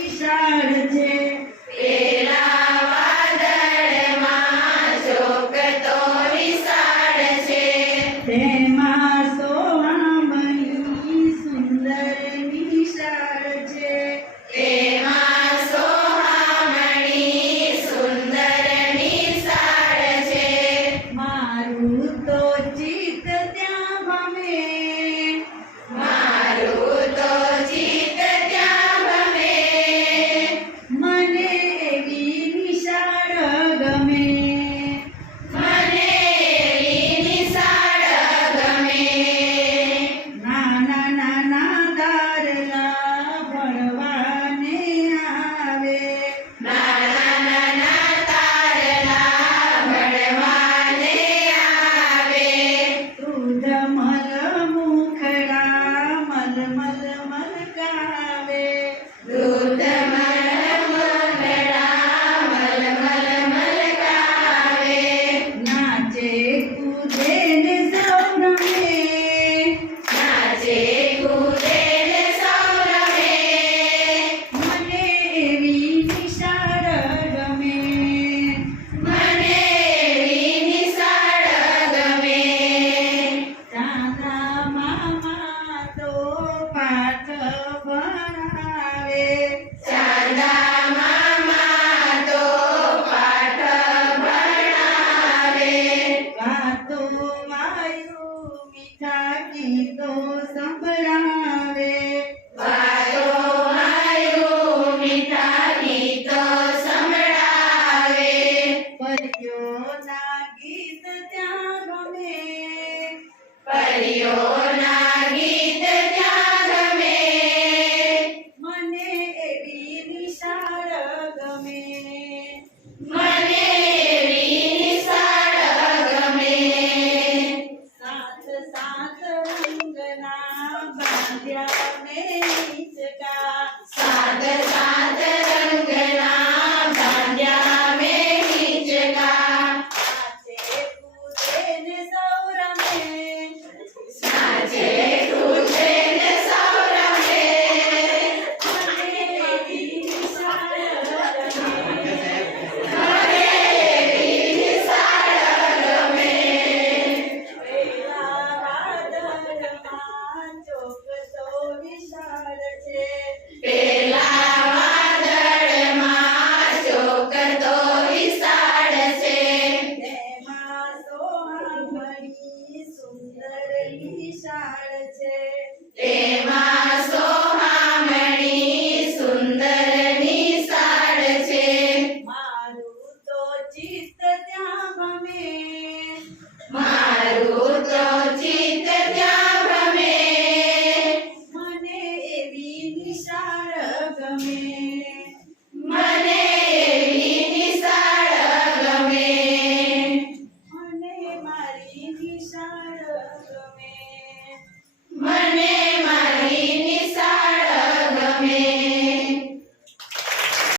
વિશાળ છે પેલા વાદળમાં ચોક તો વિશાળ છે તેમાં સોહામણી સુંદર નિશાળ છે તેમાં સોહામણી સુંદર નિશાળ છે મારું તો ચિત્ત ત્યાં ભમે મારું તો ચિત્ત ત્યાં ભમે મને એવી નિશાળ ગમે મને એવી નિશાળ ગમે નાના નાના દારલા ભણવાને આવે નાના નાના તારલા ભણવાને આવે દૂધ મલ મુખડા મલ મલ મલકાવે દૂધ મલમલડા મલમલ મલકાવે નાચે કૂદે ને સૌ રમે નાચે કૂદે ને સૌ રમે મને એવી નિશાળ ગમે મને એવી નિશાળ ગમે ચાંદા મામા તો પાઠ ભણાવે ચાંદા મામા તો પાઠ ભણાવે વાતો વાયુ મીઠા ગીતો સંભળાવે વાતો વાયુ મીઠા ગીતો સંભળાવે પરીઓના ગીત ત્યાં ગમે પરીઓ